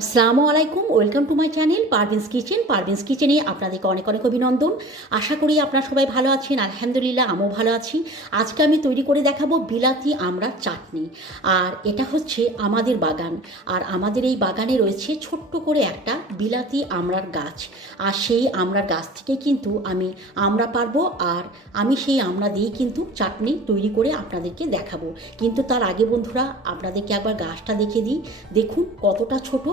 আসসালামু আলাইকুম, welcome to my channel Parveen's kitchen. Parveen's কিচেনে আপনাদেরকে অনেক অনেক অভিনন্দন। আশা করি আপনারা সবাই ভালো আছেন। আলহামদুলিল্লাহ, আমিও ভালো আছি। আজকে আমি তৈরি করে দেখাবো বিলাতি আমড়ার চাটনি। আর এটা হচ্ছে আমাদের বাগান, আর আমাদের এই বাগানে রয়েছে ছোট্ট করে একটা বিলাতি আমড়ার গাছ। আর সেই আমড়ার গাছ থেকে কিন্তু আমি আমড়া পারবো, আর আমি সেই আমড়া দিয়েই কিন্তু চাটনি তৈরি করে আপনাদেরকে দেখাবো। কিন্তু তার আগে বন্ধুরা, আপনাদেরকে একবার গাছটা দেখে দিই। দেখুন কতটা ছোট,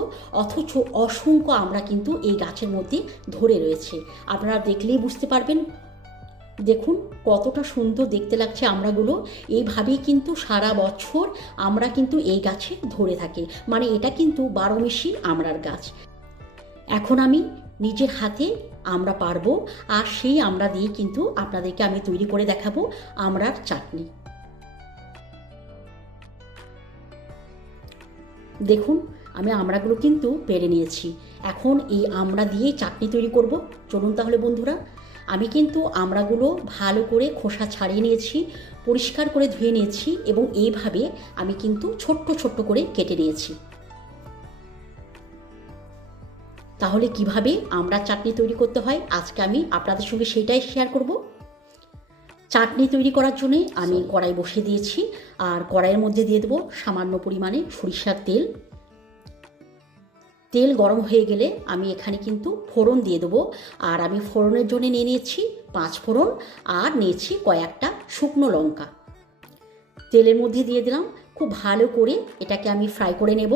অথচ অসংখ্য আমড়া কিন্তু এই গাছের মধ্যে ধরে রয়েছে। আপনারা দেখলেই বুঝতে পারবেন। দেখুন কতটা সুন্দর দেখতে লাগছে আমড়াগুলো। এইভাবেই কিন্তু সারা বছর আমরা কিন্তু এই গাছে ধরে থাকে, মানে এটা কিন্তু 12 মাসি আমড়ার গাছ। এখন আমি নিজের হাতে আমড়া পারবো, আর সেই আমড়া দিয়ে কিন্তু আপনাদেরকে আমি তৈরি করে দেখাবো আমড়ার চাটনি। দেখুন আমি আমড়াগুলো কিন্তু পেরে নিয়েছি। এখন এই আমড়া দিয়েই চাটনি তৈরি করব। চলুন তাহলে বন্ধুরা, আমি কিন্তু আমড়াগুলো ভালো করে খোসা ছাড়িয়ে নিয়েছি, পরিষ্কার করে ধুয়ে নিয়েছি, এবং এইভাবে আমি কিন্তু ছোট্ট ছোট্ট করে কেটে নিয়েছি। তাহলে কিভাবে আমড়ার চাটনি তৈরি করতে হয় আজকে আমি আপনাদের সঙ্গে সেটাই শেয়ার করব। চাটনি তৈরি করার জন্য আমি কড়াই বসিয়ে দিয়েছি, আর কড়াইয়ের মধ্যে দিয়ে দেবো সামান্য পরিমাণে সরিষার তেল। তেল গরম হয়ে গেলে আমি এখানে কিন্তু ফোড়ন দিয়ে দেবো। আর আমি ফোড়নের জন্য নিয়ে নিয়েছি 5 ফোড়ন, আর নিয়েছি কয়েকটা শুকনো লঙ্কা। তেলের মধ্যে দিয়ে দিলাম, খুব ভালো করে এটাকে আমি ফ্রাই করে নেব।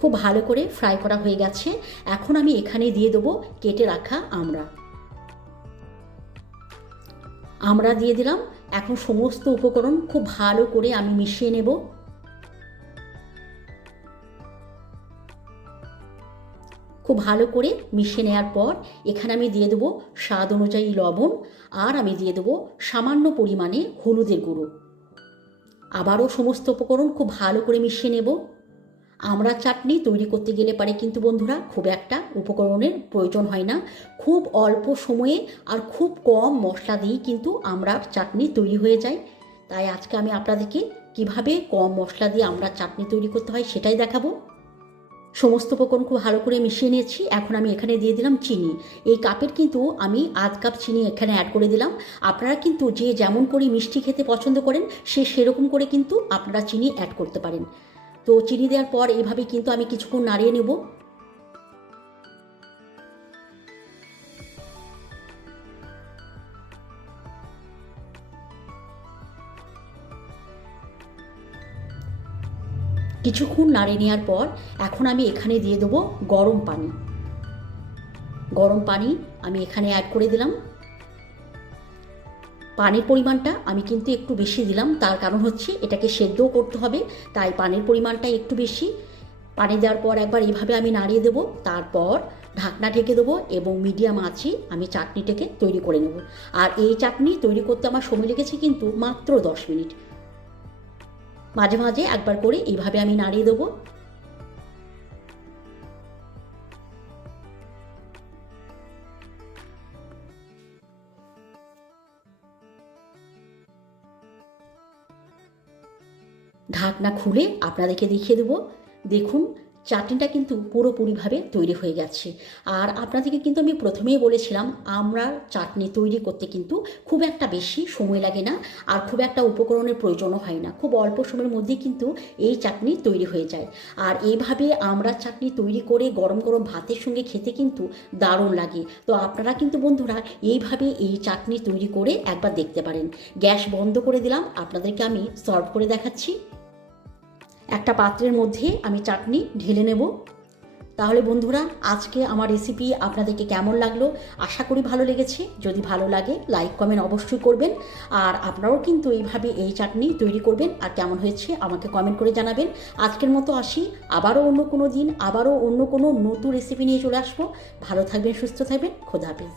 খুব ভালো করে ফ্রাই করা হয়ে গেছে। এখন আমি এখানে দিয়ে দেবো কেটে রাখা আমড়া দিয়ে দিলাম। এখন সমস্ত উপকরণ খুব ভালো করে আমি মিশিয়ে নেব। খুব ভালো করে মিশিয়ে নেওয়ার পর এখানে আমি দিয়ে দেবো স্বাদ অনুযায়ী লবণ, আর আমি দিয়ে দেবো সামান্য পরিমাণে হলুদের গুঁড়ো। আবারও সমস্ত উপকরণ খুব ভালো করে মিশিয়ে নেব। আমড়ার চাটনি তৈরি করতে গেলে পারে কিন্তু বন্ধুরা খুব একটা উপকরণের প্রয়োজন হয় না। খুব অল্প সময়ে আর খুব কম মশলা দিয়েই কিন্তু আমড়ার চাটনি তৈরি হয়ে যায়। তাই আজকে আমি আপনাদেরকে কিভাবে কম মশলা দিয়ে আমড়ার চাটনি তৈরি করতে হয় সেটাই দেখাবো। সমস্ত উপকরণ খুব ভালো করে মিশিয়ে নিয়েছি। এখন আমি এখানে দিয়ে দিলাম চিনি। এই কাপের কিন্তু আমি আধ কাপ চিনি এখানে অ্যাড করে দিলাম। আপনারা কিন্তু যে যেমন করে মিষ্টি খেতে পছন্দ করেন সেরকম করে কিন্তু আপনারা চিনি অ্যাড করতে পারেন। তো চিনি দেওয়ার পর এইভাবে কিন্তু আমি কিছুক্ষণ নাড়িয়ে নেব। কিছুক্ষণ নাড়িয়ে নেওয়ার পর এখন আমি এখানে দিয়ে দেবো গরম পানি। গরম পানি আমি এখানে অ্যাড করে দিলাম। পানির পরিমাণটা আমি কিন্তু একটু বেশি দিলাম, তার কারণ হচ্ছে এটাকে সেদ্ধও করতে হবে, তাই পানির পরিমাণটা একটু বেশি। পানি দেওয়ার পর একবার এইভাবে আমি নাড়িয়ে দেবো, তারপর ঢাকনা ঢেকে দেবো এবং মিডিয়াম আঁচে আমি চাটনিটাকে তৈরি করে নেব। আর এই চাটনি তৈরি করতে আমার সময় লেগেছে কিন্তু মাত্র 10 মিনিট। মাঝে মাঝে একবার করে এইভাবে আমি নাড়িয়ে দেবো। ঢাকনা খুলে আপনাদেরকে দেখিয়ে দেবো। দেখুন চাটনিটা কিন্তু পুরোপুরিভাবে তৈরি হয়ে গেছে। আর আপনাদেরকে কিন্তু আমি প্রথমেই বলেছিলাম আমড়ার চাটনি তৈরি করতে কিন্তু খুব একটা বেশি সময় লাগে না, আর খুব একটা উপকরণের প্রয়োজনও হয় না। খুব অল্প সময়ের মধ্যেই কিন্তু এই চাটনি তৈরি হয়ে যায়। আর এইভাবে আমড়ার চাটনি তৈরি করে গরম গরম ভাতের সঙ্গে খেতে কিন্তু দারুণ লাগে। তো আপনারা কিন্তু বন্ধুরা এইভাবে এই চাটনি তৈরি করে একবার দেখতে পারেন। গ্যাস বন্ধ করে দিলাম, আপনাদেরকে আমি সার্ভ করে দেখাচ্ছি। একটা পাত্রের মধ্যে আমি চাটনি ঢেলে নেব। তাহলে বন্ধুরা আজকে আমার রেসিপি আপনাদেরকে কেমন লাগলো, আশা করি ভালো লেগেছে। যদি ভালো লাগে লাইক কমেন্ট অবশ্যই করবেন। আর আপনারাও কিন্তু এইভাবে এই চাটনি তৈরি করবেন, আর কেমন হয়েছে আমাকে কমেন্ট করে জানাবেন। আজকের মতো আসি, আবারও অন্য কোনো দিন আবারও অন্য কোনো নতুন রেসিপি নিয়ে চলে আসবো। ভালো থাকবেন, সুস্থ থাকবেন, খোদা হাফেজ।